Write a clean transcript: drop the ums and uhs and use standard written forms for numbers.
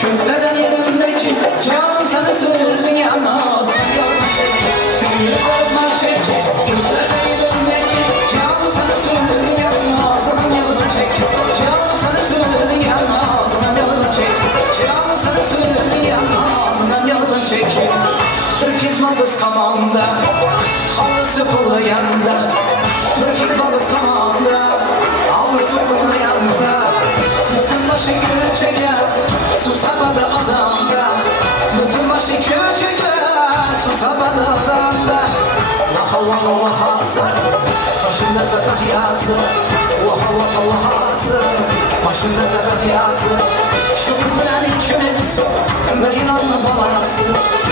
Külleden elimdeki canım sana sözün yanmaz. Yıllarıma çekti. Külleden elimdeki canım sana sözün yanmaz. Anam yolunu çekti. Canım sana sözün yanmaz. Anam yolunu çekti. Canım sana sözün yanmaz. Anam yolunu çekti. Bir kez babız kamanda, halısı pulu yanda. Bir kez babız kamanda, halısı pulu yanda. Bütün başı gülçeğe, susabadı azamda. Bütün başı gülçeğe, susabadı azamda. Vaha vaha vahası, başında zafer yası. Vaha vaha vahası, başında zafer yası. Şu kız bilen ikimiz, bir yılanlı balası.